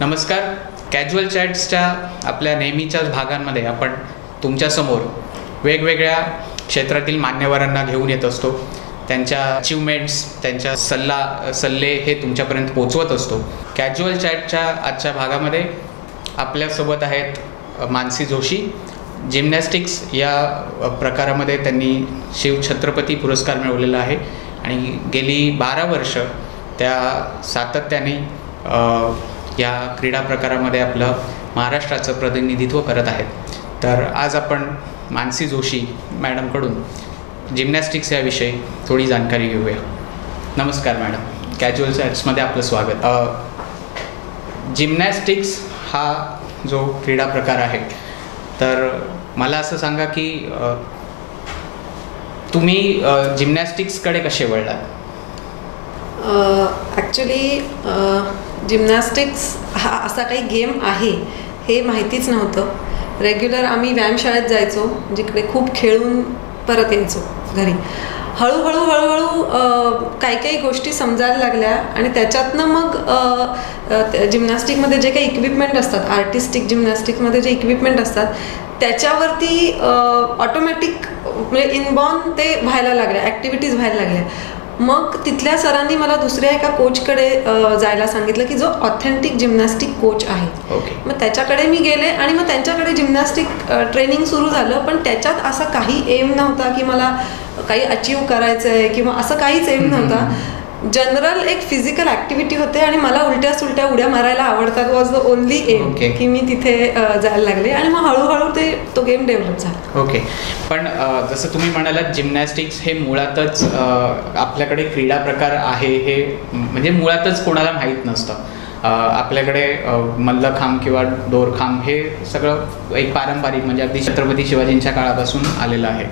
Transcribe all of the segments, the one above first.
नमस्कार. कॅज्युअल चॅट्सच्या आपल्या नेहमीच्याच भागांमध्ये आपण तुमच्यासमोर वेगवेगळ्या क्षेत्रातील मान्यवरांना घेऊन येत असतो. त्यांच्या अचिव्हमेंट्स, त्यांच्या सल्ले हे तुमच्यापर्यंत पोचवत असतो. कॅज्युअल चॅटच्या आजच्या भागामध्ये आपल्यासोबत आहेत मानसी जोशी. जिम्नॅस्टिक्स या प्रकारामध्ये त्यांनी शिवछत्रपती पुरस्कार मिळवलेला आहे आणि गेली 12 वर्ष त्या सातत्याने या क्रीडा प्रकारामध्ये आपलं महाराष्ट्राचं प्रतिनिधित्व करत आहेत. तर आज आपण मानसी जोशी मॅडमकडून जिम्नॅस्टिक्स याविषयी थोडी जाणकारी घेऊया. नमस्कार मॅडम, कॅज्युअल चॅट्समध्ये आपलं स्वागत. जिम्नॅस्टिक्स हा जो क्रीडा प्रकार आहे, तर मला असं सांगा की तुम्ही जिम्नॅस्टिक्सकडे कसे वळलात? ॲक्च्युली जिम्नॅस्टिक्स हा असा काही गेम आहे हे माहितीच नव्हतं. रेग्युलर आम्ही व्यायामशाळेत जायचो, जिकडे खूप खेळून परत यायचो घरी. हळूहळू काही काही गोष्टी समजायला लागल्या आणि त्याच्यातनं मग जिम्नॅस्टिकमध्ये जे काही इक्विपमेंट असतात, आर्टिस्टिक जिम्नॅस्टिकमध्ये जे इक्विपमेंट असतात त्याच्यावरती ऑटोमॅटिक म्हणजे इनबॉर्न ते व्हायला लागल्या, ॲक्टिव्हिटीज व्हायला लागल्या. मग तिथल्या सरांनी मला दुसऱ्या एका कोचकडे जायला सांगितलं की जो ऑथेंटिक जिम्नॅस्टिक कोच आहे. मग त्याच्याकडे मी गेले आणि मग त्यांच्याकडे जिम्नॅस्टिक ट्रेनिंग सुरू झालं. पण त्याच्यात असा काही एम नव्हता की मला काही अचीव करायचं आहे किंवा असं काहीच एम नव्हता. जनरल एक फिजिकल ॲक्टिव्हिटी होते आणि मला उलट्या सुलट्या उड्या मारायला आवडतात, वॉज द ओनली एम की मी तिथे जायला लागले आणि मग हळूहळू तो गेम डेव्हलप झाला. ओके. पण जसं तुम्ही म्हणालात, जिम्नॅस्टिक्स हे मुळातच आपल्याकडे क्रीडा प्रकार आहे हे म्हणजे मुळातच कोणाला माहीत नसतं. आपल्याकडे मल्लखांब किंवा दोरखांब हे सगळं एक पारंपरिक म्हणजे अगदी छत्रपती शिवाजींच्या काळापासून आलेलं आहे.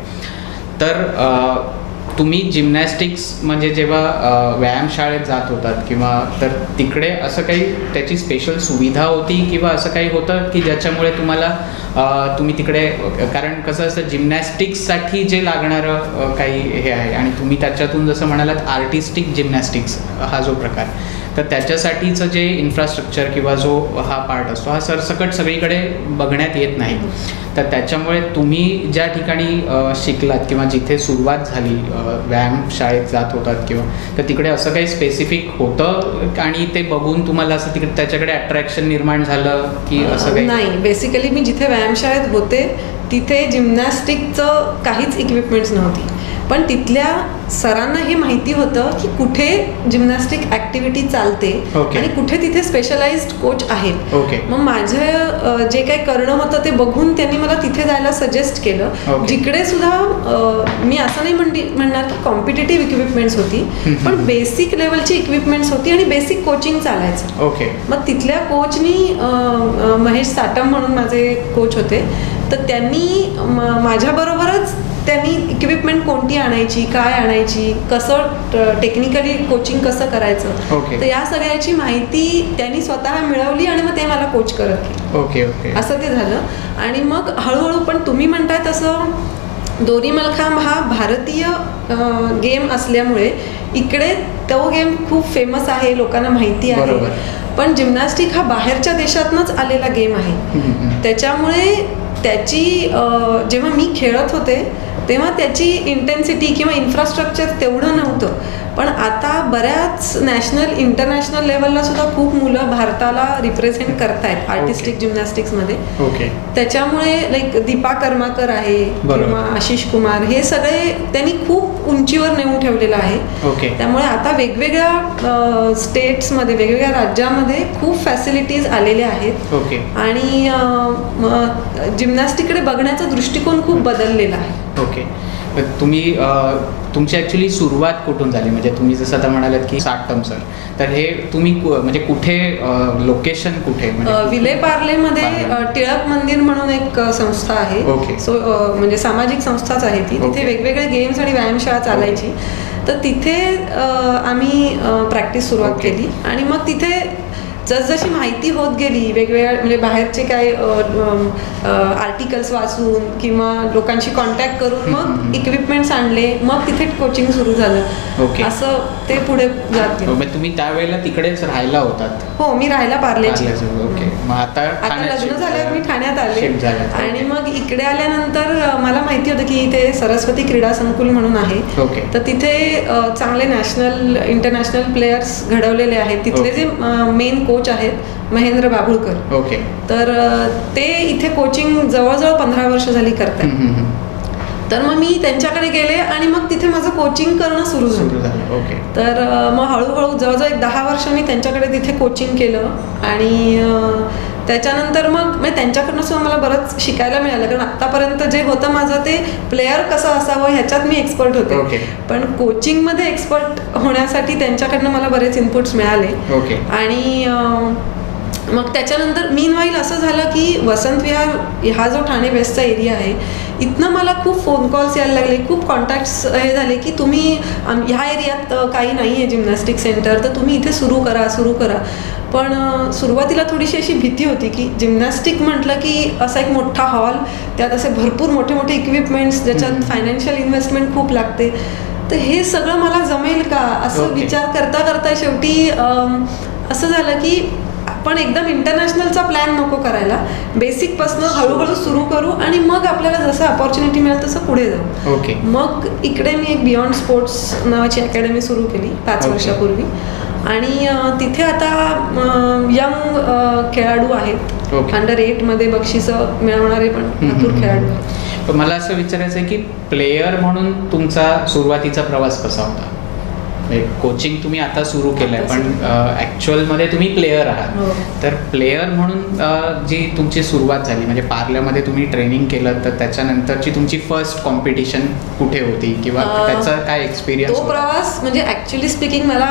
तर तुम्ही जिम्नॅस्टिक्स म्हणजे जेव्हा व्यायामशाळेत जात होतात किंवा तर तिकडे असं काही त्याची स्पेशल सुविधा होती किंवा असं काही होतं की ज्याच्यामुळे तुम्ही तिकडे, कारण कसं असतं जिम्नॅस्टिक्ससाठी जे लागणारं काही हे आहे आणि तुम्ही त्याच्यातून जसं म्हणालात आर्टिस्टिक जिम्नॅस्टिक्स हा जो प्रकार, तर त्याच्यासाठीचं जे इन्फ्रास्ट्रक्चर किंवा जो हा पार्ट असतो हा सरसकट सगळीकडे बघण्यात येत नाही. तर त्याच्यामुळे तुम्ही ज्या ठिकाणी शिकलात किंवा जिथे सुरुवात झाली, व्यायामशाळेत जात होतात किंवा, तर तिकडे असं काही स्पेसिफिक होतं आणि ते बघून तुम्हाला असं तिकडे त्याच्याकडे अट्रॅक्शन निर्माण झालं की असं काही? नाही, बेसिकली मी जिथे व्यायामशाळेत होते तिथे जिम्नॅस्टिकचं काहीच इक्विपमेंट्स नव्हती. पण तिथल्या सरांना हे माहिती होतं की कुठे जिम्नॅस्टिक ॲक्टिव्हिटी चालते आणि कुठे तिथे स्पेशलाइज्ड कोच आहेत. मग माझं जे काही करणं होतं ते बघून त्यांनी मला तिथे जायला सजेस्ट केलं. जिकडे सुद्धा मी असं नाही म्हणणार की कॉम्पिटिटिव्ह इक्विपमेंट्स होती, पण बेसिक लेवलची इक्विपमेंट्स होती आणि बेसिक कोचिंग चालायचं. मग तिथल्या कोचनी, महेश साटम म्हणून माझे कोच होते, तर त्यांनी माझ्याबरोबरच त्यांनी इक्विपमेंट कोणती आणायची, काय आणायची, कसं टेक्निकली कोचिंग कसं करायचं, तर या सगळ्याची माहिती त्यांनी स्वतः मिळवली आणि मग ते मला कोच करत गेले. असं ते झालं. आणि मग हळूहळू, पण तुम्ही म्हणताय तसं दोरी मल्लखांब हा भारतीय गेम असल्यामुळे इकडे तो गेम खूप फेमस आहे, लोकांना माहिती आहे. पण जिम्नॅस्टिक हा बाहेरच्या देशातनंच आलेला गेम आहे. त्याच्यामुळे त्याची जेव्हा मी खेळत होते तेव्हा त्याची इंटेन्सिटी किंवा इन्फ्रास्ट्रक्चर तेवढं नव्हतं. पण आता बऱ्याच नॅशनल इंटरनॅशनल लेवलला सुद्धा खूप मुलं भारताला रिप्रेझेंट करतायत आर्टिस्टिक जिम्नॅस्टिक्समध्ये. त्याच्यामुळे लाईक दीपा कर्माकर आहे किंवा आशिष कुमार, हे सगळे त्यांनी खूप उंचीवर नेऊन ठेवलेलं आहे. त्यामुळे आता वेगवेगळ्या स्टेट्समध्ये, वेगवेगळ्या राज्यामध्ये खूप फॅसिलिटीज आलेल्या आहेत आणि जिम्नॅस्टिककडे बघण्याचा दृष्टिकोन खूप बदललेला आहे. तुमची ॲक्च्युली सुरुवात कुठून झाली? म्हणजे तुम्ही जसं आता म्हणालात की साटम सर, तर हे तुम्ही म्हणजे कुठे, लोकेशन कुठे? विले पार्लेमध्ये टिळक मंदिर म्हणून एक संस्था आहे. सो म्हणजे सामाजिक संस्थाच आहे ती. तिथे वेगवेगळे गेम्स आणि व्यायामशाळा चालायची. तर तिथे आम्ही प्रॅक्टिस सुरुवात केली आणि मग तिथे जसजशी माहिती होत गेली वेगवेगळ्या म्हणजे बाहेरचे काय आर्टिकल्स वाचून किंवा लोकांशी कॉन्टॅक्ट करून मग इक्विपमेंट्स आणले, मग तिथे कोचिंग सुरू झालं. ओके. असं ते पुढे जात गेलं. मग तुम्ही त्यावेळेला तिकडेच राहायला होतात? हो, मी राहायला पार्लेची. ओके. मग आता लग्न झाल्यावर मी ठाण्यात आले आणि मग इकडे आल्यानंतर मला माहिती होतं की इथे सरस्वती क्रीडा संकुल म्हणून आहे. ओके. तर तिथे चांगले नॅशनल इंटरनॅशनल प्लेयर्स घडवलेले आहेत. तिथले जे मेन कोच आहेत महेंद्र बाबुळकर. ओके. तर ते इथे कोचिंग जवळजवळ 15 वर्ष झाली करतात. तर मग मी त्यांच्याकडे गेले आणि मग तिथे माझं कोचिंग करणं सुरू झालं. ओके. तर मग हळूहळू जवळजवळ 10 वर्ष मी त्यांच्याकडे तिथे कोचिंग केलं आणि त्याच्यानंतर मग त्यांच्याकडनं सुद्धा मला बरंच शिकायला मिळालं, कारण आत्तापर्यंत जे होतं माझं ते प्लेयर कसं असावं ह्याच्यात मी एक्सपर्ट होते, पण कोचिंगमध्ये एक्सपर्ट होण्यासाठी त्यांच्याकडनं मला बरेच इनपुट्स मिळाले. आणि मग त्याच्यानंतर मीनवाईल असं झालं की वसंत विहार हा जो ठाणे वेस्टचा एरिया आहे इथनं मला खूप फोन कॉल्स यायला लागले, खूप कॉन्टॅक्ट्स हे झाले की तुम्ही ह्या एरियात काही नाही आहे जिम्नॅस्टिक सेंटर, तर तुम्ही इथे सुरू करा. पण सुरुवातीला थोडीशी अशी भीती होती की जिम्नॅस्टिक म्हटलं की असा एक मोठा हॉल, त्यात असे भरपूर मोठे मोठे इक्विपमेंट्स, ज्याच्यात फायनान्शियल इन्व्हेस्टमेंट खूप लागते, तर हे सगळं मला जमेल का असं विचार करता करता शेवटी असं झालं की आपण एकदम इंटरनॅशनलचा प्लॅन नको करायला, बेसिकपासून हळूहळू सुरू करू आणि मग आपल्याला जसं अपॉर्च्युनिटी मिळेल तसं पुढे जाऊ. मग इकडे मी एक बियॉन्ड स्पोर्ट्स नावाची अकॅडमी सुरू केली 5 वर्षापूर्वी आणि तिथे आता यंग खेळाडू आहेत, अंडर-8 मध्ये बक्षिसं मिळवणारे पण भरपूर खेळाडू आहेत. पण मला असं विचारायचं आहे की प्लेयर म्हणून तुमचा सुरुवातीचा प्रवास कसा होता? कोचिंग तुम्ही आता सुरू केलंय, पण ऍक्च्युअलमध्ये तुम्ही प्लेयर आहात. तर प्लेयर म्हणून जी तुमची सुरुवात झाली म्हणजे पार्ल्यामध्ये तुम्ही ट्रेनिंग केलं, तर त्याच्यानंतरची तुमची फर्स्ट कॉम्पिटिशन कुठे होती किंवा त्याचा काय एक्सपिरियन्स? तो प्रवास म्हणजे ऍक्च्युअली स्पीकिंग मला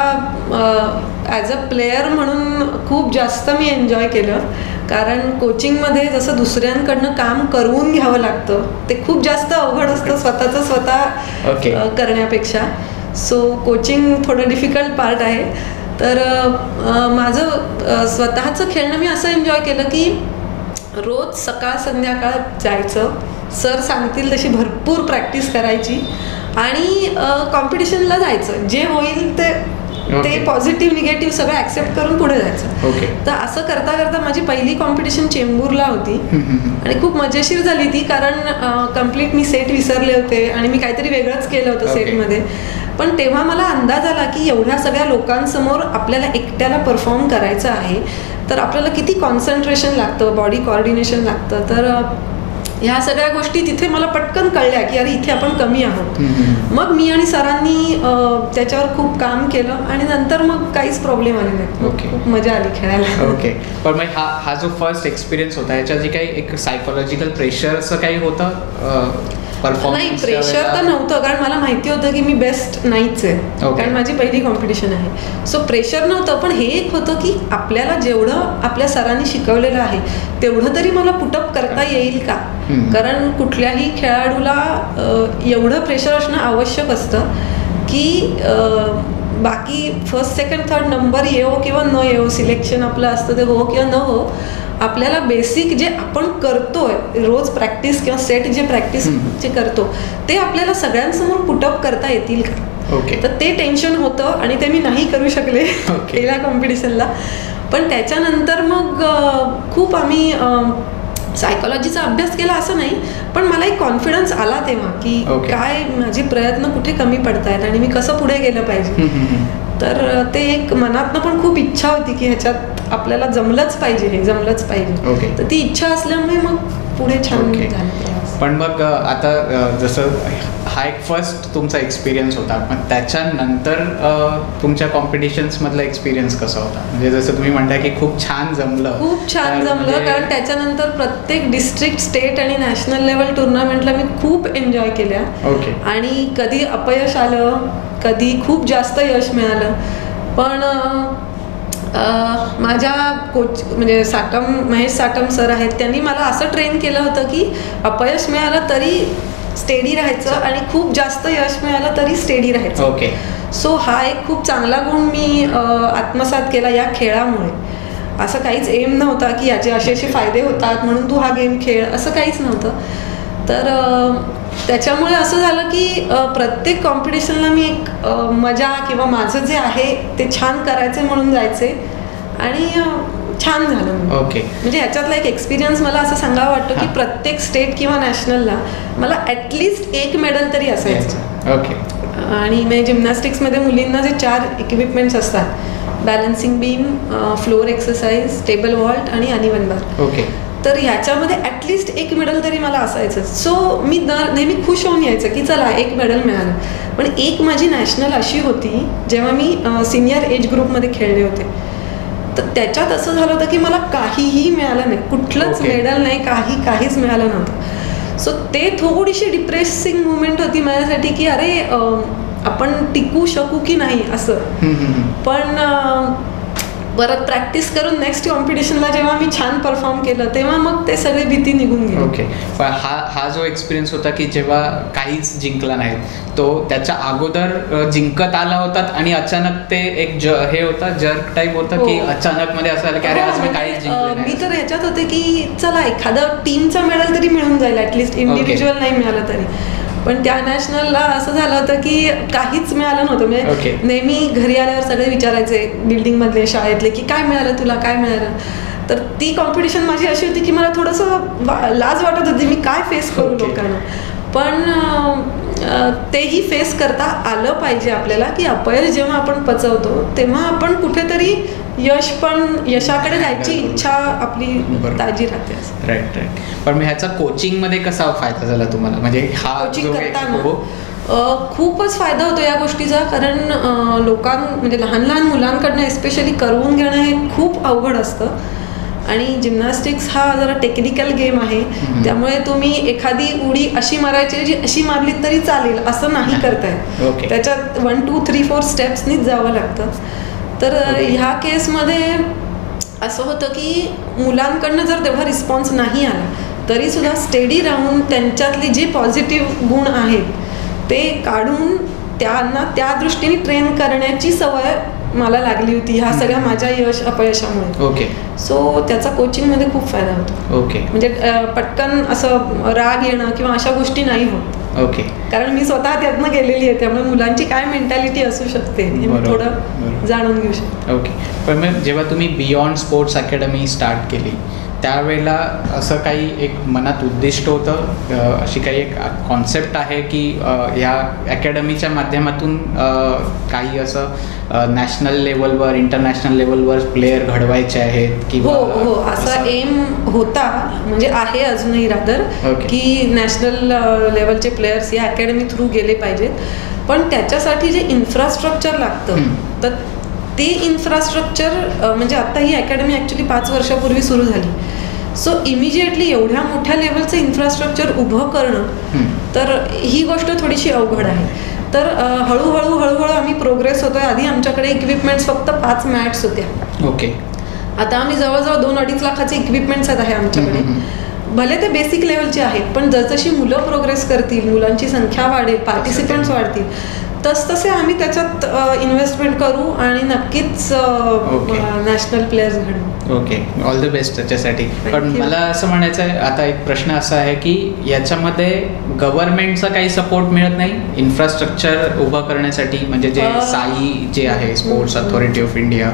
ॲज अ प्लेयर म्हणून खूप जास्त मी एन्जॉय केलं, कारण कोचिंगमध्ये जसं दुसऱ्यांकडनं काम करून घ्यावं लागतं ते खूप जास्त अवघड असतं स्वतःचं स्वतः करण्यापेक्षा. सो कोचिंग थोडं डिफिकल्ट पार्ट आहे. तर माझं स्वतःचं खेळणं मी असं एन्जॉय केलं की रोज सकाळ संध्याकाळ जायचं, सर सांगतील तशी भरपूर प्रॅक्टिस करायची आणि कॉम्पिटिशनला जायचं, जे होईल ते पॉझिटिव्ह निगेटिव्ह सगळं ॲक्सेप्ट करून पुढे जायचं. तर असं करता करता माझी पहिली कॉम्पिटिशन चेंबूरला होती आणि खूप मजेशीर झाली ती, कारण कम्प्लीट मी सेट विसरले होते आणि मी काहीतरी वेगळंच केलं होतं सेटमध्ये. पण तेव्हा मला अंदाज आला की एवढ्या सगळ्या लोकांसमोर आपल्याला एकट्याला परफॉर्म करायचं आहे, तर आपल्याला किती कॉन्सन्ट्रेशन लागतं, बॉडी कोऑर्डिनेशन लागतं. तर ह्या सगळ्या गोष्टी तिथे मला पटकन कळल्या की अरे इथे आपण कमी आहोत. मग मी आणि सरांनी त्याच्यावर खूप काम केलं आणि नंतर मग काहीच प्रॉब्लेम आले नाहीत. खूप मजा आली खेळायला. ओके. पण मग हा जो फर्स्ट एक्सपिरियन्स होता याच्या जे काही एक सायकोलॉजिकल प्रेशर असं काही होतं? नाही, प्रेशर तर नव्हतं, कारण मला माहिती होतं की मी बेस्ट नाहीच आहे, कारण माझी पहिली कॉम्पिटिशन आहे. सो प्रेशर नव्हतं, पण हे एक होतं की आपल्याला जेवढं आपल्या सरांनी शिकवलेलं आहे तेवढं तरी मला पुटअप करता येईल का, कारण कुठल्याही खेळाडूला एवढं प्रेशर असणं आवश्यक असतं की बाकी फर्स्ट सेकंड थर्ड नंबर येवो किंवा न येवो, सिलेक्शन आपलं असतं ते हो किंवा न हो, आपल्याला बेसिक जे आपण करतोय रोज प्रॅक्टिस किंवा सेट जे प्रॅक्टिस जे करतो ते आपल्याला सगळ्यांसमोर पुटअप करता येतील का. तर ते टेन्शन होतं आणि ते मी नाही करू शकले पहिल्या कॉम्पिटिशनला. पण त्याच्यानंतर मग खूप आम्ही सायकोलॉजीचा अभ्यास केला असं नाही, पण मला एक कॉन्फिडन्स आला तेव्हा की काय माझे प्रयत्न कुठे कमी पडतायत आणि मी कसं पुढे गेलं पाहिजे. तर ते एक मनातनं पण खूप इच्छा होती की ह्याच्यात आपल्याला जमलंच पाहिजे, हे जमलंच पाहिजे. तर ती इच्छा असल्यामुळे मग पुढे छान झालं. पण मग आता जसं हा एक फर्स्ट तुमचा एक्सपिरियन्स होता, पण त्याच्यानंतर तुमच्या कॉम्पिटिशन्स मधला एक्सपिरियन्स कसा होता? म्हणजे जसं तुम्ही म्हणताय की खूप छान जमलं. खूप छान जमलं, कारण त्याच्यानंतर प्रत्येक डिस्ट्रिक्ट, स्टेट आणि नॅशनल लेवल टुर्नामेंटला मी खूप एन्जॉय केल्या. आणि कधी अपयश आलं, कधी खूप जास्त यश मिळालं. पण माझ्या कोच म्हणजे महेश साटम सर आहेत, त्यांनी मला असं ट्रेन केलं होतं की अपयश मिळालं तरी स्टेडी राहायचं आणि खूप जास्त यश मिळालं तरी स्टेडी राहायचं. सो हा एक खूप चांगला गुण मी आत्मसात केला या खेळामुळे. असं काहीच एम नव्हता की याचे असे असे फायदे होतात म्हणून तू हा गेम खेळ, असं काहीच नव्हतं. तर त्याच्यामुळे असं झालं की प्रत्येक कॉम्पिटिशनला मी एक मजा किंवा माझं जे आहे ते छान करायचे म्हणून जायचे आणि छान झालं. ओके. म्हणजे ह्याच्यातला एक एक्सपिरियन्स मला असं सांगावं वाटतं की प्रत्येक स्टेट किंवा नॅशनलला मला ॲटलिस्ट एक मेडल तरी असायचं. ओके. आणि म्हणजे जिम्नॅस्टिक्समध्ये मुलींना जे 4 इक्विपमेंट्स असतात, balancing beam, floor exercise, table vault आणि अनइव्हन बार. ओके. तर ह्याच्यामध्ये ॲटलिस्ट एक मेडल तरी मला असायचं. सो मी नेहमी खुश होऊन यायचं की चला एक मेडल मिळालं. पण एक माझी नॅशनल अशी होती जेव्हा मी सिनियर एज ग्रुपमध्ये खेळले होते, तर त्याच्यात असं झालं होतं की मला काहीही मिळालं नाही, कुठलंच मेडल नाही, काहीच मिळालं नव्हतं. सो ते थोडीशी डिप्रेसिंग मुवमेंट होती माझ्यासाठी की अरे आपण टिकू शकू की नाही असं. पण परत प्रॅक्टिस करून नेक्स्ट कॉम्पिटिशनला जेव्हा मी छान परफॉर्म केलं तेव्हा मग ते सगळे भीती निघून गेली. ओके. पण हा जो एक्सपिरियन्स होता की जेव्हा काहीच जिंकला नाही, तो त्याच्या अगोदर जिंकत आला होतात आणि अचानक ते एक हे होतं, जर्क टाईप होतं की अचानक मध्ये असं झालं की अरे आज मी काहीच जिंकले नाही. मी तर ह्याच्यात होते की चला एखादं टीमचा मेडल तरी मिळून जाईल, ऍटलिस्ट इंडिव्हिज्युअल नाही मिळालं तरी. पण त्या नॅशनलला असं झालं होतं की काहीच मिळालं नव्हतं. म्हणजे नेहमी घरी आल्यावर सगळे विचारायचे बिल्डिंगमधले, शाळेतले की काय मिळालं तुला, काय मिळालं. तर ती कॉम्पिटिशन माझी अशी होती की मला थोडंसं लाज वाटत होती, मी काय फेस करू लोकांना. पण तेही फेस करता आलं पाहिजे आपल्याला की अपयश जेव्हा आपण पचवतो तेव्हा आपण कुठेतरी यशाकडे जायची इच्छा आपली ताजी राहते. राईट. पण मग ह्याचा कोचिंगमध्ये कसा फायदा झाला तुम्हाला? म्हणजे हा कोचिंग करताना खूपच फायदा होतो या गोष्टीचा. कारण म्हणजे लहान लहान मुलांकडनं स्पेशली करवून घेणं हे खूप अवघड असतं. आणि जिम्नॅस्टिक्स हा जरा टेक्निकल गेम आहे, त्यामुळे तुम्ही एखादी उडी अशी मारायची जी अशी मारली तरी चालेल असं नाही करताय. त्याच्यात 1 2 3 4 स्टेप्सनीच जावं लागतं. तर ह्या केसमध्ये असं होतं की मुलांकडनं जर तेवढा रिस्पॉन्स नाही आला तरी सुद्धा स्टेडी राहून त्यांच्यातले जे पॉझिटिव्ह गुण आहेत ते काढून त्यांना त्या दृष्टीने ट्रेन करण्याची सवय मला लागली होती ह्या सगळ्या माझ्या अपयशामुळे. ओके. सो त्याचा कोचिंगमध्ये खूप फायदा होतो. ओके. म्हणजे पटकन असं राग येणं किंवा अशा गोष्टी नाही होत. ओके. कारण मी स्वतः त्यातनं गेलेली आहे, त्यामुळे मुलांची काय मेंटॅलिटी असू शकते हे मी थोडं जाणून घेऊ शकते. ओके. पण मग जेव्हा तुम्ही बियॉन्ड स्पोर्ट्स अकॅडमी स्टार्ट केली त्यावेळेला असं काही एक मनात उद्दिष्ट होतं, अशी काही एक कॉन्सेप्ट आहे की ह्या अकॅडमीच्या माध्यमातून काही असं नॅशनल लेवलवर, इंटरनॅशनल लेवलवर प्लेयर घडवायचे आहेत की? हो, असा एम होता, म्हणजे आहे अजूनही रादर, की नॅशनल लेवलचे प्लेयर्स या अकॅडमी थ्रू गेले पाहिजेत. पण त्याच्यासाठी जे इन्फ्रास्ट्रक्चर लागतं तर ते इन्फ्रास्ट्रक्चर म्हणजे आता ही अकॅडमी ॲक्च्युली 5 वर्षापूर्वी सुरू झाली. सो इमिजिएटली एवढ्या मोठ्या लेवलचं इन्फ्रास्ट्रक्चर उभं करणं तर ही गोष्ट थोडीशी अवघड आहे. तर हळूहळू आम्ही प्रोग्रेस होतोय. आधी आमच्याकडे इक्विपमेंट्स फक्त 5 मॅट्स होत्या. ओके. आता आम्ही जवळजवळ 2-2.5 लाखाचे इक्विपमेंट्स आहे आमच्याकडे. भले ते बेसिक लेवलचे आहेत, पण जसजशी मुलं प्रोग्रेस करतील, मुलांची संख्या वाढेल, पार्टिसिपंट्स वाढतील, तसतसे आम्ही त्याच्यात इन्व्हेस्टमेंट करू आणि नक्कीच नॅशनल प्लेयर्स घडू. ओके. ऑल द बेस्ट त्याच्यासाठी. पण मला असं म्हणायचं आहे, आता एक प्रश्न असा आहे की याच्यामध्ये गव्हर्नमेंटचा काही सपोर्ट मिळत नाही इन्फ्रास्ट्रक्चर उभं करण्यासाठी? म्हणजे जे साई जे आहे, स्पोर्ट्स अथॉरिटी ऑफ इंडिया,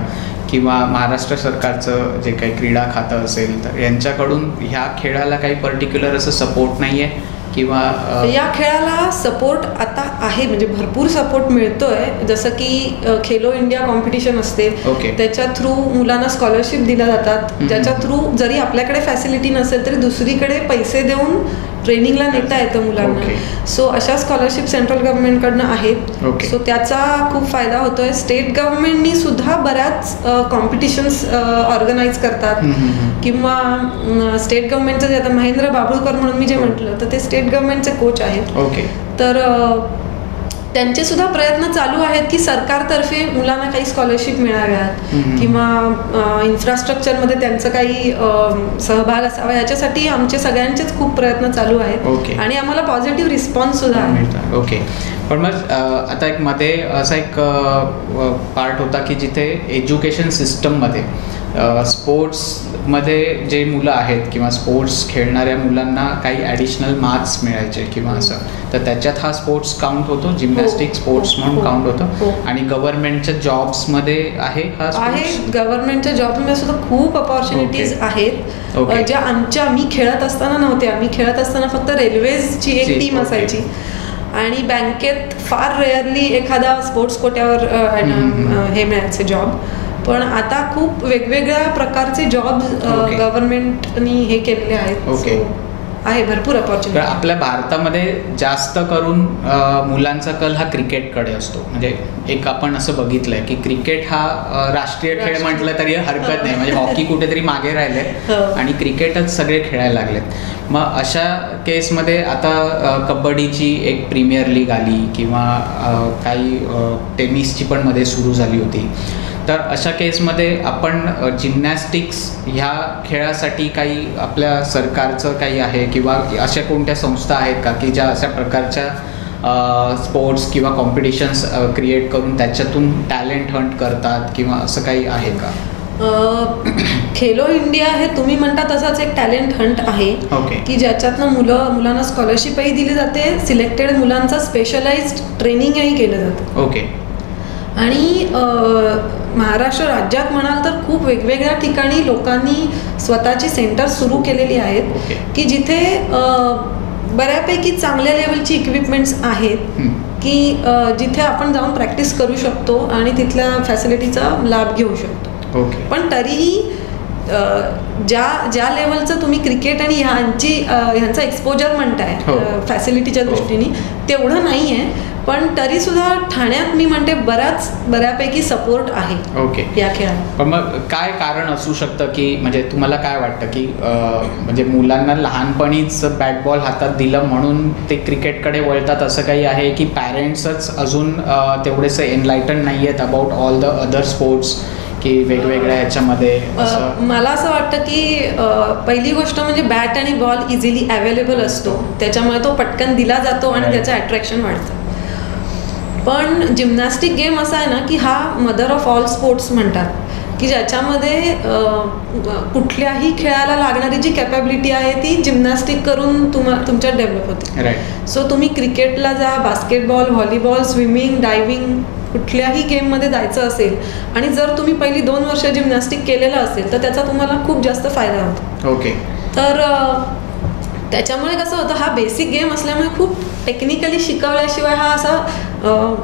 किंवा महाराष्ट्र सरकारचं जे काही क्रीडा खातं असेल, तर यांच्याकडून ह्या खेळाला काही पर्टिक्युलर असं सपोर्ट नाही आहे किंवा? या खेळाला सपोर्ट आता आहे, म्हणजे भरपूर सपोर्ट मिळतोय. जसं की खेलो इंडिया कॉम्पिटिशन असते, त्याच्या थ्रू मुलांना स्कॉलरशिप दिल्या जातात, ज्याच्या थ्रू जरी आपल्याकडे फॅसिलिटी नसेल तरी दुसरीकडे पैसे देऊन ट्रेनिंगला नेता येतं मुलांना. सो अशा स्कॉलरशिप सेंट्रल गव्हर्नमेंटकडनं आहेत. सो त्याचा खूप फायदा होतोय. स्टेट गव्हर्नमेंटनी सुद्धा बऱ्याच कॉम्पिटिशन्स ऑर्गनाईज करतात, किंवा स्टेट गव्हर्नमेंटचं जे आता महेंद्र बाबुळकर म्हणून मी जे म्हटलं, तर ते स्टेट गव्हर्नमेंटचे कोच आहेत. तर त्यांचे सुद्धा प्रयत्न चालू आहेत की सरकारतर्फे मुलांना काही स्कॉलरशिप मिळाव्यात किंवा इन्फ्रास्ट्रक्चरमध्ये त्यांचं काही सहभाग असावा, याच्यासाठी आमचे सगळ्यांचेच खूप प्रयत्न चालू आहेत आणि आम्हाला पॉझिटिव्ह रिस्पॉन्स सुद्धा आहे. ओके. पण मग आता एक मध्ये असा एक पार्ट होता की जिथे एज्युकेशन सिस्टममध्ये स्पोर्ट्समध्ये जे मुलं आहेत किंवा स्पोर्ट्स खेळणाऱ्या मुलांना काही ॲडिशनल मार्क्स मिळायचे किंवा असं, तर त्याच्यात हा स्पोर्ट्स काउंट होतो, जिम्नॅस्टिक स्पोर्ट्स म्हणून काउंट होतो. आणि गव्हर्नमेंटच्या जॉब्समध्ये आहे हा आहे. गव्हर्नमेंटच्या जॉबमध्ये सुद्धा खूप अपॉर्च्युनिटीज आहेत ज्या आम्ही खेळत असताना नव्हत्या. आम्ही खेळत असताना फक्त रेल्वेजची एक टीम असायची आणि बँकेत फार रेअरली एखादा स्पोर्ट्स कोट्यावर हे मिळायचे जॉब. पण आता खूप वेगवेगळ्या प्रकारचे जॉब गव्हर्नमेंटनी हे केलेले आहेत. आहे भरपूर अपॉर्च्युनिटी. आपल्या भारतामध्ये जास्त करून मुलांचा कल हा क्रिकेटकडे असतो. म्हणजे एक आपण असं बघितलंय की क्रिकेट हा राष्ट्रीय खेळ म्हटलं तरी हरकत नाही. म्हणजे हॉकी कुठेतरी मागे राहिले आणि क्रिकेटच सगळे खेळायला लागलेत. मग अशा केसमध्ये आता कबड्डीची एक प्रीमियर लीग आली किंवा काही टेनिसची पण मध्ये सुरू झाली होती. तर अशा केसमध्ये आपण जिम्नॅस्टिक्स ह्या खेळासाठी काही आपल्या सरकारचं काही आहे किंवा अशा कोणत्या संस्था आहेत का की ज्या अशा प्रकारच्या स्पोर्ट्स किंवा कॉम्पिटिशन्स क्रिएट करून त्याच्यातून टॅलेंट हंट करतात किंवा असं काही आहे का? खेलो इंडिया हे तुम्ही म्हणता तसाच एक टॅलेंट हंट आहे की ज्याच्यातनं मुलांना स्कॉलरशिपही दिली जाते, सिलेक्टेड मुलांचं स्पेशलाइज्ड ट्रेनिंगही केलं जातं. ओके. आणि महाराष्ट्र राज्यात म्हणाल तर खूप वेगवेगळ्या ठिकाणी लोकांनी स्वतःची सेंटर सुरू केलेली आहेत की जिथे बऱ्यापैकी चांगल्या लेवलची इक्विपमेंट्स आहेत की जिथे आपण जाऊन प्रॅक्टिस करू शकतो आणि तिथल्या फॅसिलिटीचा लाभ घेऊ शकतो. पण तरीही ज्या लेवलचं तुम्ही क्रिकेट आणि ह्यांचा एक्सपोजर म्हणताय फॅसिलिटीच्या दृष्टीने तेवढं नाही आहे. पण तरी सुद्धा ठाण्यात मी म्हणते बऱ्यापैकी सपोर्ट आहे या खेळात. पण मग काय कारण असू शकतं की म्हणजे तुम्हाला काय वाटतं की म्हणजे मुलांना लहानपणीच बॅट बॉल हातात दिलं म्हणून ते क्रिकेटकडे वळतात असं काही आहे की पॅरेंट्सच अजून तेवढेसे एनलायटन नाही आहेत about all the other sports की वेगवेगळ्या ह्याच्यामध्ये? मला असं वाटतं की पहिली गोष्ट म्हणजे बॅट आणि बॉल इझिली अवेलेबल असतो, त्याच्यामुळे तो पटकन दिला जातो आणि त्याचं अट्रॅक्शन वाढतं. पण जिम्नॅस्टिक गेम असा आहे ना की हा मदर ऑफ ऑल स्पोर्ट्स म्हणतात की ज्याच्यामध्ये कुठल्याही खेळाला लागणारी जी कॅपॅबिलिटी आहे ती जिम्नॅस्टिक करून तुमच्यात डेव्हलप होते. सो तुम्ही क्रिकेटला जा, बास्केटबॉल, व्हॉलीबॉल, स्विमिंग, डायव्हिंग, कुठल्याही गेममध्ये जायचं असेल आणि जर तुम्ही पहिली 2 वर्ष जिम्नॅस्टिक केलेलं असेल तर त्याचा तुम्हाला खूप जास्त फायदा होतो. तर त्याच्यामुळे कसं होतं, हा बेसिक गेम असल्यामुळे खूप टेक्निकली शिकवल्याशिवाय हा असा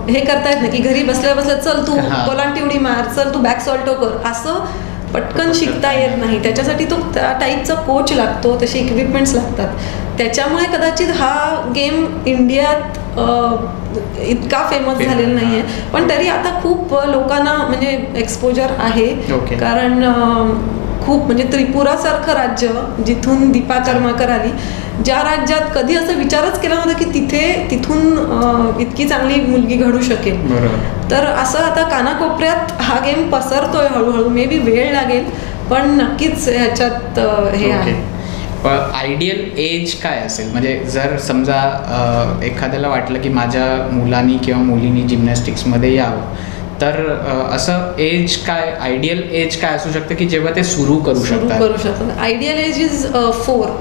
हे करता येत नाही की घरी बसल्या बसल्या चल तू गोलांटी उडी मार, चल तू बॅक सॉल्टो कर, असं पटकन शिकता येत नाही. त्याच्यासाठी तो त्या टाईपचा कोच लागतो, तसे इक्विपमेंट्स लागतात. त्याच्यामुळे कदाचित हा गेम इंडियात इतका फेमस झालेला नाही आहे. पण तरी आता खूप लोकांना म्हणजे एक्सपोजर आहे. कारण खूप म्हणजे त्रिपुरासारखं राज्य जिथून दीपा कर्माकर आली, ज्या राज्यात कधी असं विचारच केला नव्हता की तिथून इतकी चांगली मुलगी घडू शकेल. तर असं आता कानाकोपऱ्यात हा गेम पसरतोय हळूहळू. मे बी वेळ लागेल पण नक्कीच ह्याच्यात हे आहे. आयडियल एज काय असेल? म्हणजे जर समजा एखाद्याला वाटलं की माझ्या मुलांनी किंवा मुलींनी जिम्नॅस्टिक्समध्ये यावं तर असं एज काय, आयडियल एज काय असू शकतं की जेव्हा ते सुरू करू शकतात? आयडियल एज इज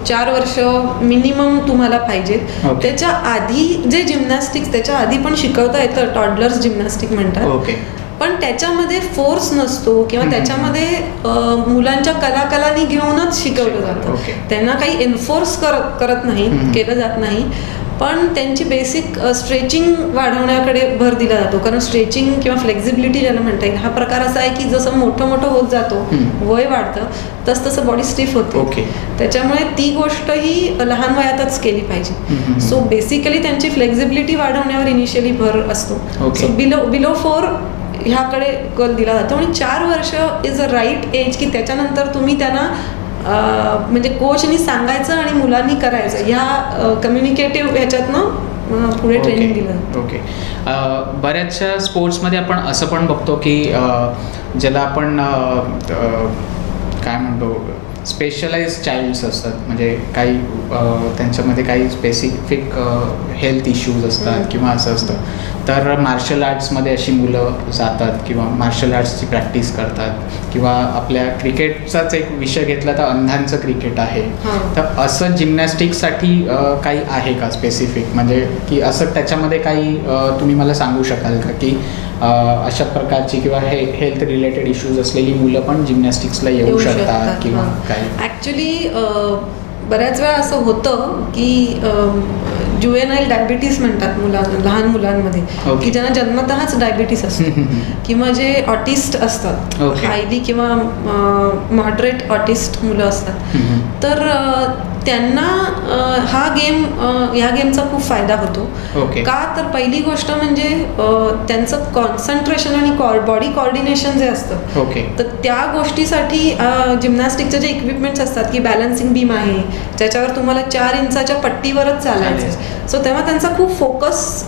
4 वर्ष मिनिमम तुम्हाला पाहिजेत. त्याच्या आधी जे जिम्नॅस्टिक्स त्याच्या आधी पण शिकवता येतं, टॉडलर्स जिम्नॅस्टिक म्हणतात. पण त्याच्यामध्ये फोर्स नसतो किंवा त्याच्यामध्ये मुलांच्या कलाकलांनी घेऊनच शिकवलं जातं. त्यांना काही एन्फोर्स करत नाही, केलं जात नाही. पण त्यांची बेसिक स्ट्रेचिंग वाढवण्याकडे भर दिला जातो. कारण स्ट्रेचिंग किंवा फ्लेक्झिबिलिटी ज्याला म्हणता येईल, हा प्रकार असा आहे की जसं मोठं होत जातो, वय वाढतं, तसं बॉडी स्टिफ होते. त्याच्यामुळे ती गोष्ट ही लहान वयातच केली पाहिजे. सो बेसिकली त्यांची फ्लेक्झिबिलिटी वाढवण्यावर इनिशियली भर असतो. सो बिलो 4 ह्याकडे कल दिला जातो. आणि 4 वर्ष इज अ राईट एज की त्याच्यानंतर तुम्ही त्यांना म्हणजे कोचनी सांगायचं आणि मुलांनी करायचं, ह्या कम्युनिकेटिव्ह ह्याच्यातनं पुढे ट्रेनिंग दिलं. बऱ्याचशा स्पोर्ट्समध्ये आपण असं पण बघतो की ज्याला आपण काय म्हणतो स्पेशलाइज चाइल्ड्स असतात. म्हणजे काही त्यांच्यामध्ये काही स्पेसिफिक हेल्थ इश्यूज असतात किंवा असं असतं. तर मार्शल आर्ट्समध्ये अशी मुलं जातात किंवा मार्शल आर्ट्सची प्रॅक्टिस करतात किंवा आपल्या क्रिकेटचाच एक विषय घेतला तर अंधांचं क्रिकेट आहे. तर असं जिम्नॅस्टिक्ससाठी काही आहे का स्पेसिफिक, म्हणजे की असं त्याच्यामध्ये काही तुम्ही मला सांगू शकाल का की अशा प्रकारची किंवा हेल्थ रिलेटेड इश्यूज असलेली मुलं पण जिम्नॅस्टिक्सला येऊ शकतात किंवा काय? ॲक्च्युली बऱ्याच वेळा असं होतं की जुवेनाईल डायबिटीस म्हणतात लहान मुलांमध्ये, की ज्यांना जन्मतःच डायबिटीस असतो किंवा जे ऑटिस्ट असतात, हायली किंवा मॉडरेट ऑटिस्ट मुलं असतात, तर त्यांना ह्या गेमचा खूप फायदा होतो. का तर पहिली गोष्ट म्हणजे त्यांचं कॉन्सन्ट्रेशन आणि बॉडी कॉर्डिनेशन जे असतं, तर त्या गोष्टीसाठी जिम्नॅस्टिकचे जे इक्विपमेंट्स असतात की बॅलन्सिंग बीम आहे ज्याच्यावर तुम्हाला 4 इंचाच्या पट्टीवरच चालायचं, सो तेव्हा त्यांचा खूप फोकस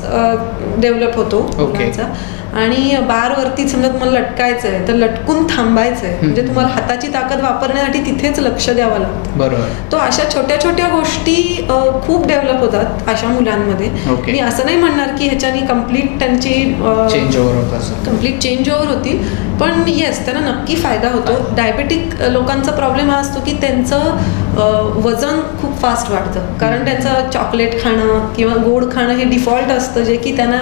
डेव्हलप होतो मुलांचा. आणि बारवरती समजा तुम्हाला लटकायचं आहे तर लटकून थांबायचं आहे, म्हणजे तुम्हाला हाताची ताकद वापरण्यासाठी तिथेच लक्ष द्यावं लागतं. बरोबर. तो अशा छोट्या छोट्या गोष्टी खूप डेव्हलप होतात अशा मुलांमध्ये. मी असं नाही म्हणणार की ह्याच्यानी कम्प्लीट त्यांची कम्प्लीट चेंज ओव्हर होती, पण येस त्यांना नक्की फायदा होतो. डायबेटिक लोकांचा प्रॉब्लेम हा असतो की त्यांचं वजन खूप फास्ट वाढतं, कारण त्यांचं चॉकलेट खाणं किंवा गोड खाणं हे डिफॉल्ट असतं, जे की त्यांना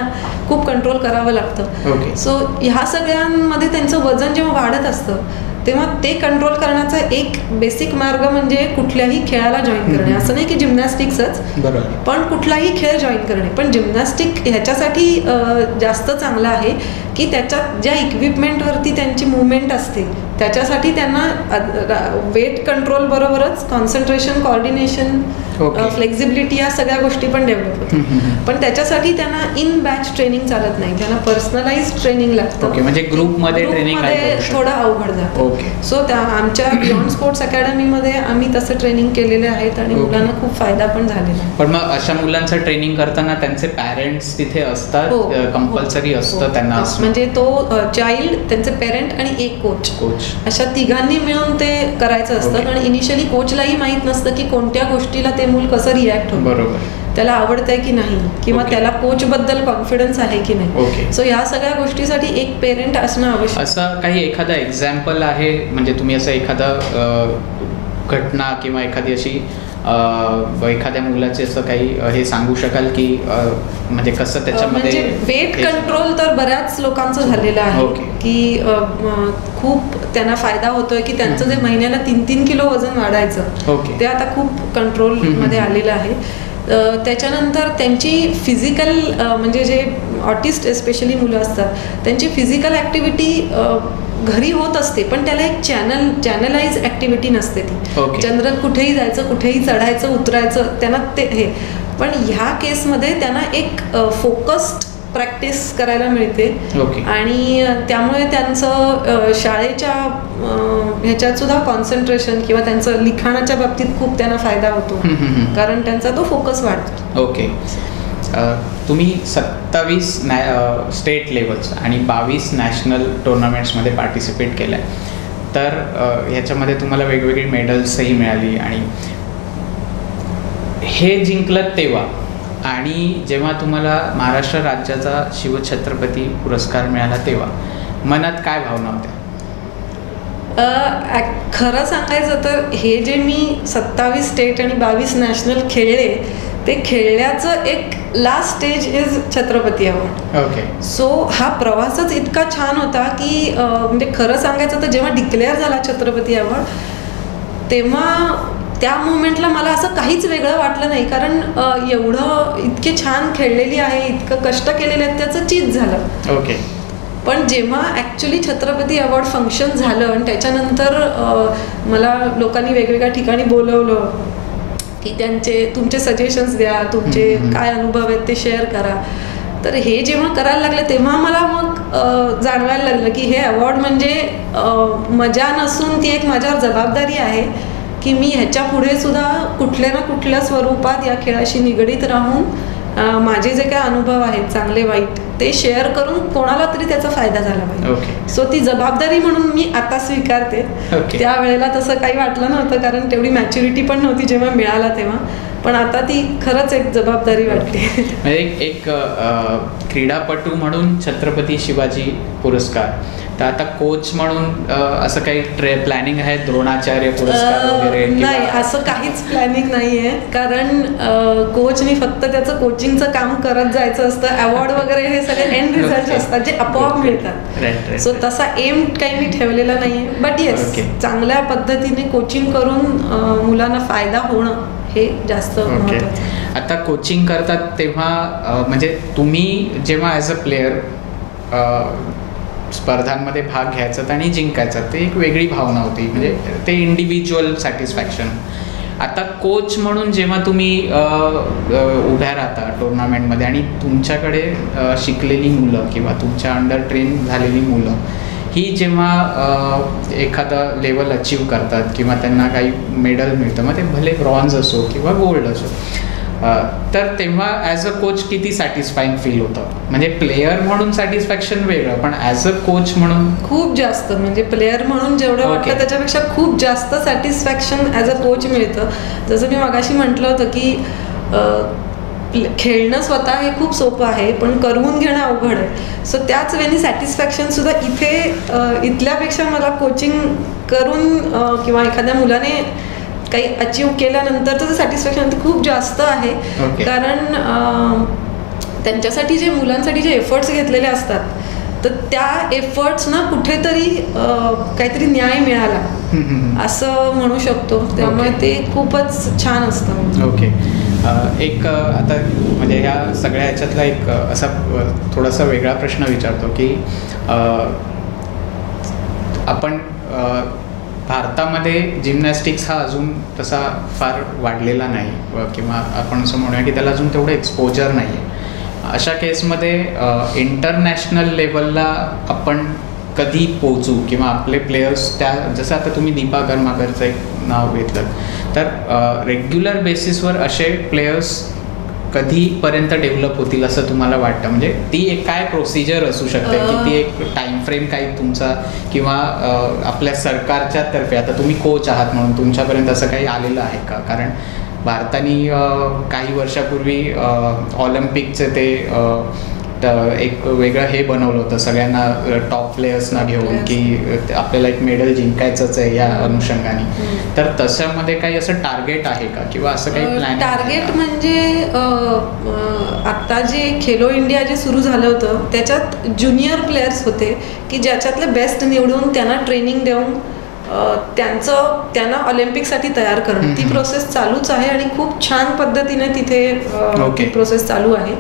खूप कंट्रोल करावं लागतं. सो ह्या सगळ्यांमध्ये त्यांचं वजन जेव्हा वाढत असतं तेव्हा ते कंट्रोल करण्याचा एक बेसिक मार्ग म्हणजे कुठल्याही खेळाला जॉईन करणे. असं नाही की जिम्नॅस्टिक्सच, पण कुठलाही खेळ जॉईन करणे. पण जिम्नॅस्टिक ह्याच्यासाठी जास्त चांगलं आहे की त्याच्यात ज्या इक्विपमेंटवरती त्यांची मुवमेंट असते त्याच्यासाठी त्यांना वेट कंट्रोल बरोबरच कॉन्सन्ट्रेशन, कॉर्डिनेशन, फ्लेक्झिबिलिटी या सगळ्या गोष्टी पण डेव्हलप होतात. पण त्याच्यासाठी त्यांना इन बॅच ट्रेनिंग चालत नाही, त्यांना पर्सनलाइज ट्रेनिंग लागतं. म्हणजे ग्रुपमध्ये ट्रेनिंग थोडं अवघड जातं. सो त्या आमच्या बियॉन्ड स्पोर्ट्स अकॅडमीमध्ये आम्ही तसं ट्रेनिंग केलेले आहेत आणि मुलांना खूप फायदा पण झालेला आहे. पण मग अशा मुलांचं ट्रेनिंग करताना त्यांचे पॅरेंट्स तिथे असतात, कंपल्सरी असतं त्यांना, म्हणजे तो चाइल्ड, त्यांचे पेरेंट आणि एक कोच अशा तिघांनी मिळून ते करायचं असतं. कारण इनिशियली कोचलाही माहित नसतं की कोणत्या गोष्टीला ते मूल कसं रिॲक्ट होतं, बरोबर, त्याला आवडतंय की नाही किंवा त्याला कोच बद्दल कॉन्फिडन्स आहे की नाही. सो ह्या सगळ्या गोष्टीसाठी एक पेरेंट असणं आवश्यक. असं काही एखादा एक्झाम्पल आहे, म्हणजे तुम्ही असं एखादा घटना किंवा एखादी अशी एखाद्या मुलाचे असं काही हे सांगू शकाल की म्हणजे कसं त्याच्यामध्ये वेट कंट्रोल तर बऱ्याच लोकांचं झालेलं आहे की खूप त्यांना फायदा होतोय की त्यांचं जे महिन्याला 3-3 किलो वजन वाढायचं ते आता खूप कंट्रोल मध्ये आलेलं आहे. त्याच्यानंतर त्यांची फिजिकल म्हणजे जे ऑटिस्ट एस्पेशली मुलं असतात त्यांची फिजिकल ॲक्टिव्हिटी घरी होत असते, पण त्याला एक चॅनलाइज ॲक्टिव्हिटी नसते ती. जनरल कुठेही जायचं, कुठेही चढायचं, उतरायचं, त्यांना ते हे. पण ह्या केसमध्ये त्यांना एक फोकस्ड प्रॅक्टिस करायला मिळते आणि त्यामुळे त्यांचं शाळेच्या ह्याच्यात सुद्धा कॉन्सन्ट्रेशन किंवा त्यांचं लिखाणाच्या बाबतीत खूप त्यांना फायदा होतो, कारण त्यांचा तो फोकस वाढतो. तुम्ही 27 स्टेट लेवल्स आणि 22 नॅशनल टुर्नामेंट्समध्ये पार्टिसिपेट केलं आहे, तर ह्याच्यामध्ये तुम्हाला वेगवेगळी मेडल्सही मिळाली आणि हे जिंकलं तेव्हा, आणि जेव्हा तुम्हाला महाराष्ट्र राज्याचा शिवछत्रपती पुरस्कार मिळाला तेव्हा मनात काय भावना होत्या? खरं सांगायचं तर हे जे मी 27 स्टेट आणि 22 नॅशनल खेळले ते खेळण्याचं एक last stage is Chhatrapati award. So हा प्रवासच इतका छान होता की म्हणजे खरं सांगायचं तर जेव्हा डिक्लेअर झाला छत्रपती अवॉर्ड तेव्हा त्या मोमेंटला मला असं काहीच वेगळं वाटलं नाही, कारण एवढं इतके छान खेळलेली आहे, इतकं कष्ट केलेले आहेत, त्याचं चीज झालं. पण जेव्हा ॲक्च्युली छत्रपती अवॉर्ड फंक्शन झालं आणि त्याच्यानंतर मला लोकांनी वेगवेगळ्या ठिकाणी बोलवलं की तुमचे सजेशन्स द्या, तुमचे काय अनुभव आहेत ते शेअर करा. तर हे जेव्हा करायला लागले तेव्हा मला मग जाणवायला लागलं की हे अवॉर्ड म्हणजे मजा नसून ती एक माझ्यावर जबाबदारी आहे की मी ह्याच्या पुढे सुद्धा कुठल्या ना कुठल्या स्वरूपात या खेळाशी निगडीत राहून माझे जे काय अनुभव आहेत चांगले वाईट ते शेअर करून कोणाला तरी त्याचा फायदा झाला पाहिजे. सो ती जबाबदारी म्हणून मी आता स्वीकारते. त्यावेळेला तसं काही वाटलं नव्हतं, कारण तेवढी मॅच्युरिटी पण नव्हती जेव्हा मिळाला तेव्हा. पण आता ती खरंच एक जबाबदारी वाटते. म्हणजे एक क्रीडापटू म्हणून छत्रपती शिवाजी पुरस्कार, तर आता कोच म्हणून असं काही प्लॅनिंग आहे, द्रोणाचार्य पुरस्कार वगैरे? नाही, असं काहीच प्लॅनिंग नाही आहे, कारण कोचनी फक्त त्याचं कोचिंगचं काम करत जायचं असतं. अवॉर्ड वगैरे हे सगळे एंड रिझल्ट असतात जे आपोआप मिळतात. सो तसा एम काही मी ठेवलेला नाही आहे. बट येस, चांगल्या पद्धतीने कोचिंग करून मुलांना फायदा होणं हे जास्त महत्त्वाचं. आता कोचिंग करतात तेव्हा म्हणजे तुम्ही जेव्हा ॲज अ प्लेयर स्पर्धांमध्ये भाग घ्यायचा आणि जिंकायचा, ते एक वेगळी भावना होती, म्हणजे ते इंडिव्हिज्युअल सॅटिस्फॅक्शन. आता कोच म्हणून जेव्हा तुम्ही उभ्या राहता टुर्नामेंटमध्ये आणि तुमच्याकडे शिकलेली मुलं किंवा तुमच्या अंडर ट्रेन झालेली मुलं ही जेव्हा एखादा लेवल अचीव करतात किंवा त्यांना काही मेडल मिळतं, मग ते भले ब्रॉन्झ असो किंवा गोल्ड असो, तर तेव्हा ॲज अ कोच किती सॅटिस्फाईंग फील होतं? म्हणजे प्लेयर म्हणून सॅटिस्फॅक्शन वेगळं, पण ॲज अ कोच म्हणून खूप जास्त, म्हणजे प्लेयर म्हणून जेवढं वाटतं त्याच्यापेक्षा खूप जास्त सॅटिस्फॅक्शन ॲज अ कोच मिळतं. जसं मी मगाशी म्हटलं होतं की खेळणं स्वतः हे खूप सोपं आहे, पण करवून घेणं अवघड आहे. सो त्याच वेळी सॅटिस्फॅक्शनसुद्धा इथल्यापेक्षा मला कोचिंग करून किंवा एखाद्या मुलाने काही अचीव केल्यानंतर त्याचं सॅटिस्फॅक्शन खूप जास्त आहे. कारण त्यांच्यासाठी जे मुलांसाठी जे एफर्ट्स घेतलेले असतात, तर त्या एफर्ट्सना कुठेतरी काहीतरी न्याय मिळाला असं म्हणू शकतो. त्यामुळे ते खूपच छान असतं. ओके. एक आता म्हणजे ह्या सगळ्या ह्याच्यातला एक असा थोडासा वेगळा प्रश्न विचारतो की आपण भारतामध्ये जिम्नॅस्टिक्स हा अजून तसा फार वाढलेला नाही किंवा आपण असं म्हणूया की त्याला अजून तेवढं एक्सपोजर नाही आहे. अशा केसमध्ये इंटरनॅशनल लेवलला आपण कधी पोचू किंवा आपले प्लेयर्स त्या, जसं आता तुम्ही दीपा कर्माकरचं एक नाव घेतलं, तर रेग्युलर बेसिसवर असे प्लेयर्स कधीपर्यंत डेव्हलप होतील असं तुम्हाला वाटतं? म्हणजे ती एक काय प्रोसिजर असू शकते की ती एक टाईम फ्रेम काही तुमचा किंवा आपल्या सरकारच्या तर्फे, आता तुम्ही कोच आहात म्हणून तुमच्यापर्यंत असं काही आलेलं आहे का? कारण भारताने काही वर्षापूर्वी ऑलिम्पिकचे ते एक वेगळं हे बनवलं होतं सगळ्यांना, टॉप प्लेयर्सना घेऊन, की आपल्याला एक मेडल जिंकायचंच आहे या अनुषंगाने. तर तशामध्ये काही असं टार्गेट आहे का किंवा असं काही प्लॅन? टार्गेट म्हणजे आता जे खेलो इंडिया जे सुरू झालं होतं त्याच्यात ज्युनियर प्लेयर्स होते की ज्याच्यातले बेस्ट निवडून त्यांना ट्रेनिंग देऊन त्यांना ऑलिम्पिकसाठी तयार करणं, ती प्रोसेस चालूच आहे आणि खूप छान पद्धतीने तिथे प्रोसेस चालू आहे.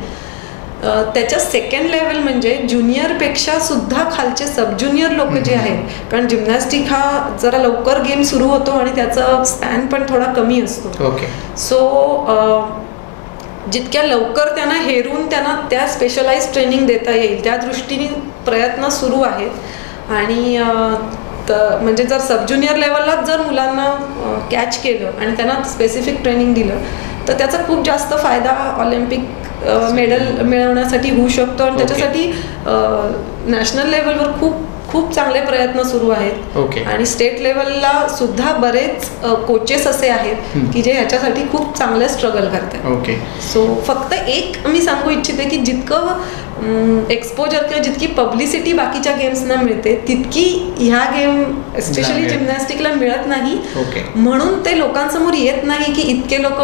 त्याच्या सेकंड लेवल म्हणजे ज्युनियरपेक्षा सुद्धा खालचे सब ज्युनियर लोक जे आहेत, कारण जिम्नॅस्टिक हा जरा लवकर गेम सुरू होतो आणि त्याचा स्पॅन पण थोडा कमी असतो. सो जितक्या लवकर त्यांना हेरून त्यांना त्या स्पेशलाइज ट्रेनिंग देता येईल त्या दृष्टीने प्रयत्न सुरू आहेत. आणि म्हणजे जर सब ज्युनियर लेवलला जर मुलांना कॅच केलं आणि त्यांना स्पेसिफिक ट्रेनिंग दिलं तर त्याचा खूप जास्त फायदा ऑलिम्पिक मेडल मिळवण्यासाठी होऊ शकतो. आणि त्याच्यासाठी नॅशनल लेवलवर खूप खूप चांगले प्रयत्न सुरू आहेत. आणि स्टेट लेवलला सुद्धा बरेच कोचेस असे आहेत की जे ह्याच्यासाठी खूप चांगले स्ट्रगल करतात. सो फक्त एक मी सांगू इच्छिते की जितकं एक्सपोजर किंवा जितकी पब्लिसिटी बाकीच्या गेम्सना मिळते तितकी ह्या गेम स्पेशली जिम्नॅस्टिकला मिळत नाही. म्हणून ते लोकांसमोर येत नाही की इतके लोक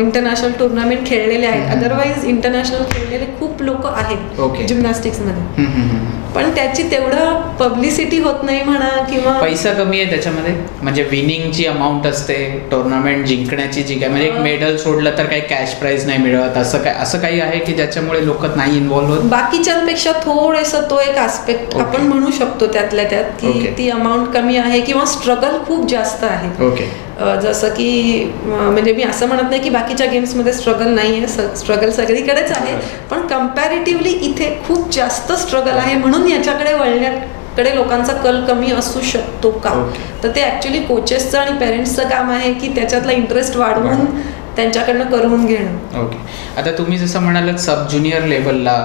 इंटरनॅशनल टुर्नामेंट खेळलेले आहेत. अदरवाईज इंटरनॅशनल खेळलेले खूप लोक आहेत जिम्नॅस्टिक्समध्ये, पण त्याची तेवढं पब्लिसिटी होत नाही म्हणा किंवा पैसा कमी आहे त्याच्यामध्ये. म्हणजे विनिंगची अमाऊंट असते, टुर्नामेंट जिंकण्याची जी काय, म्हणजे एक मेडल सोडलं तर काही कॅश प्राइज नाही मिळत, असं काही आहे की ज्याच्यामुळे लोक नाही इन्व्हॉल्व्ह होत? बाकीच्यांपेक्षा थोडंसं तो एक आस्पेक्ट आपण म्हणू शकतो त्यातल्या त्यात की ती अमाऊंट कमी आहे किंवा स्ट्रगल खूप जास्त आहे. जसं की म्हणजे मी असं म्हणत नाही की बाकीच्या गेम्समध्ये स्ट्रगल नाही आहे, स्ट्रगल सगळीकडेच आहे, पण कम्पॅरेटिव्हली इथे खूप जास्त स्ट्रगल आहे. म्हणून याच्याकडे वळण्याकडे लोकांचा कल कमी असू शकतो का? तर ते ॲक्च्युली कोचेसचं आणि पेरेंट्सचं काम आहे की त्याच्यातला इंटरेस्ट वाढवून त्यांच्याकडनं करून घेणं. आता तुम्ही जसं म्हणालात सब ज्युनियर लेवलला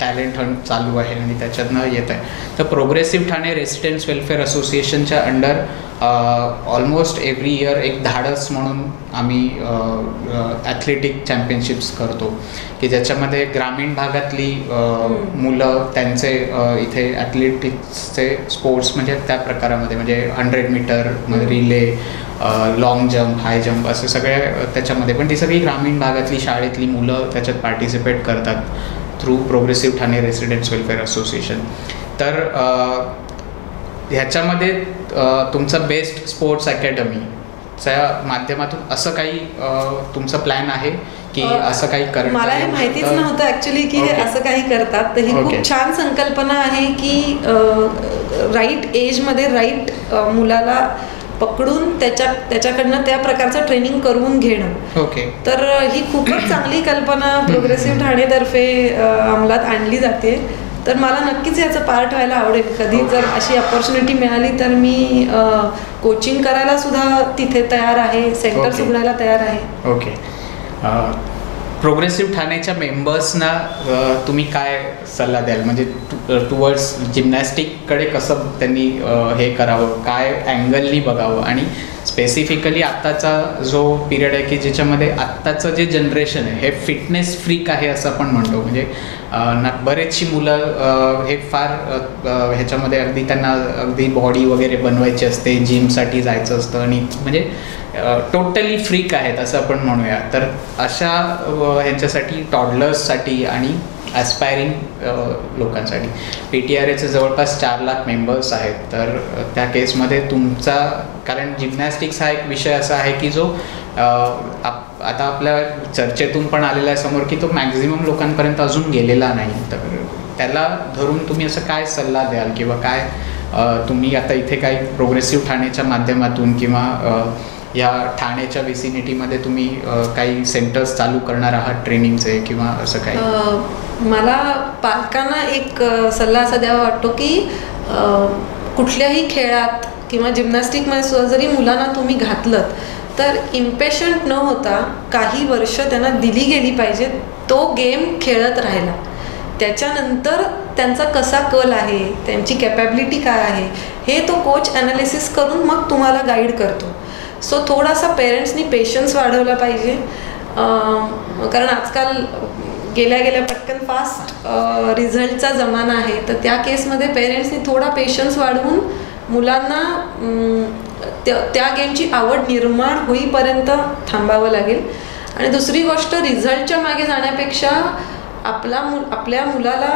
टॅलेंट हंट चालू आहे आणि त्याच्यातनं येत आहे, तर प्रोग्रेसिव्ह ठाणे रेसिडेंट्स वेलफेअर असोसिएशनच्या अंडर ऑलमोस्ट एव्हरी इयर एक धाडस म्हणून आम्ही ॲथलेटिक चॅम्पियनशिप्स करतो की ज्याच्यामध्ये ग्रामीण भागातली मुलं त्यांचे इथे ॲथलेटिक्सचे स्पोर्ट्स म्हणजे त्या प्रकारामध्ये म्हणजे 100 metre relay, long jump, high jump असे सगळे त्याच्यामध्ये, पण ती सगळी ग्रामीण भागातली शाळेतली मुलं त्याच्यात पार्टिसिपेट करतात through progressive Thane residents welfare association. तर ह्याच्यामध्ये तुमचं बेस्ट स्पोर्ट्स अकॅडमीच्या माध्यमातून असं काही तुमचं प्लॅन आहे की असं काही करत? मला हे माहितीच नव्हतं ॲक्च्युली की हे असं काही करतात. तर ही खूप छान संकल्पना आहे की राईट एजमध्ये राईट मुलाला पकडून त्याच्याकडनं त्या प्रकारचं ट्रेनिंग करून घेणं. तर ही खूपच चांगली कल्पना प्रोग्रेसिव्ह ठाणेतर्फे अंमलात आणली जाते. तर मला नक्कीच याचं पार्ट व्हायला आवडेल. कधी जर अशी अपॉर्च्युनिटी मिळाली तर मी कोचिंग करायला सुद्धा तिथे तयार आहे, सेंटर्स उघडायला तयार आहे. ओके. प्रोग्रेसिव्ह ठाण्याच्या मेंबर्सना तुम्ही काय सल्ला द्याल, म्हणजे टुवर्ड्स जिम्नॅस्टिककडे कसं त्यांनी हे करावं, काय अँगलनी बघावं, आणि स्पेसिफिकली आत्ताचा जो पिरियड आहे की ज्याच्यामध्ये आत्ताचं जे जनरेशन आहे हे फिटनेस फ्रीक आहे असं आपण म्हणतो. म्हणजे बरेचशी मुलं हे फार ह्याच्यामध्ये अगदी त्यांना अगदी बॉडी वगैरे बनवायची असते, जिमसाठी जायचं असतं, आणि म्हणजे टोटली फ्रीक आहेत असं आपण म्हणूया. तर अशा ह्यांच्यासाठी टॉडलर्ससाठी आणि ॲस्पायरिंग लोकांसाठी PTRAचे जवळपास 4 लाख मेंबर्स आहेत. तर त्या केसमध्ये तुमचा, कारण जिम्नॅस्टिक्स हा एक विषय असा आहे की जो आता आपल्या चर्चेतून पण आलेला आहे समोर की तो मॅक्झिमम लोकांपर्यंत अजून गेलेला नाही. तर त्याला धरून तुम्ही असं काय सल्ला द्याल, किंवा काय तुम्ही आता इथे काही प्रोग्रेसिव्ह ठाण्याच्या माध्यमातून किंवा या ठाण्याच्या विसिनिटीमध्ये तुम्ही काही सेंटर्स चालू करणार आहात ट्रेनिंगचे किंवा असं काही? मला पालकांना एक सल्ला असा द्यावा वाटतो की कुठल्याही खेळात किंवा जिम्नॅस्टिकमध्ये सुद्धा जरी मुलांना तुम्ही घातलं तर इम्पेशंट न होता काही वर्ष त्यांना दिली गेली पाहिजे तो गेम खेळत राहायला. त्याच्यानंतर त्यांचा कसा कल आहे, त्यांची कॅपॅबिलिटी काय आहे हे तो कोच ॲनालिसिस करून मग तुम्हाला गाईड करतो. सो थोडासा पेरेंट्सनी पेशन्स वाढवला पाहिजे, कारण आजकाल गेल्या पटकन फास्ट रिझल्टचा जमाना आहे. तर त्या केसमध्ये पेरेंट्सनी थोडा पेशन्स वाढवून मुलांना त्या गेमची आवड निर्माण होईपर्यंत थांबावं लागेल. आणि दुसरी गोष्ट, रिझल्टच्या मागे जाण्यापेक्षा आपल्या मुलाला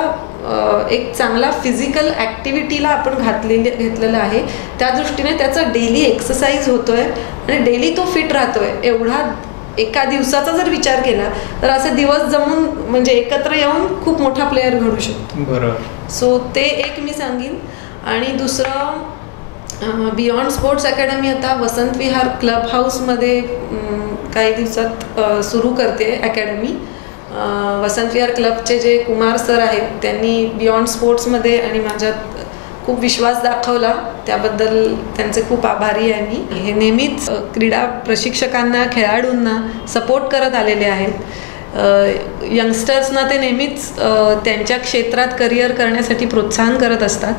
एक चांगला फिजिकल ॲक्टिव्हिटीला आपण घेतलेलं आहे. त्या दृष्टीने त्याचा डेली एक्सरसाइज होतोय आणि डेली तो फिट राहतोय. एवढा एका दिवसाचा जर विचार केला तर असे दिवस जमून म्हणजे एकत्र येऊन खूप मोठा प्लेयर घडू शकतो. बरोबर. सो ते एक मी सांगेन. आणि दुसरं, बियॉन्ड स्पोर्ट्स अकॅडमी आता वसंत विहार क्लब हाऊसमध्ये काही दिवसात सुरू करते अकॅडमी. वसंत विहार क्लबचे जे कुमार सर आहेत त्यांनी बियॉन्ड स्पोर्ट्समध्ये आणि माझ्यात खूप विश्वास दाखवला, त्याबद्दल त्यांचे खूप आभारी आहे मी. हे नेहमीच क्रीडा प्रशिक्षकांना, खेळाडूंना सपोर्ट करत आलेले आहेत. यंगस्टर्सना ते नेहमीच त्यांच्या क्षेत्रात करिअर करण्यासाठी प्रोत्साहन करत असतात.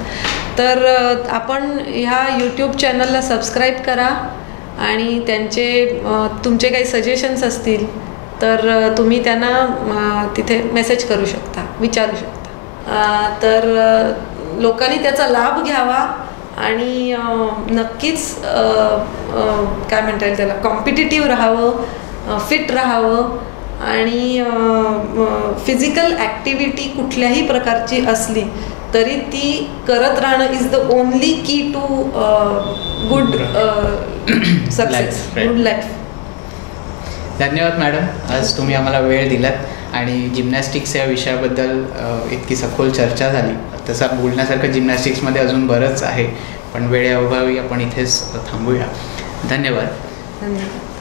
तर आपण ह्या यूट्यूब चॅनलला सबस्क्राईब करा आणि तुमचे काही सजेशन्स असतील तर तुम्ही त्यांना तिथे मेसेज करू शकता, विचारू शकता. तर लोकांनी त्याचा लाभ घ्यावा आणि नक्कीच काय म्हणता येईल त्याला, कॉम्पिटिटिव्ह राहावं, फिट राहावं. आणि फिजिकल ॲक्टिव्हिटी कुठल्याही प्रकारची असली तरी ती करत राहणं is the only key to good success, good life. धन्यवाद मॅडम, आज तुम्ही आम्हाला वेळ दिलात आणि जिम्नॅस्टिक्स या विषयाबद्दल इतकी सखोल चर्चा झाली. तसं बोलण्यासारखं जिम्नॅस्टिक्समध्ये अजून बरंच आहे, पण वेळेअभावी आपण इथेच थांबूया. धन्यवाद. धन्यवाद.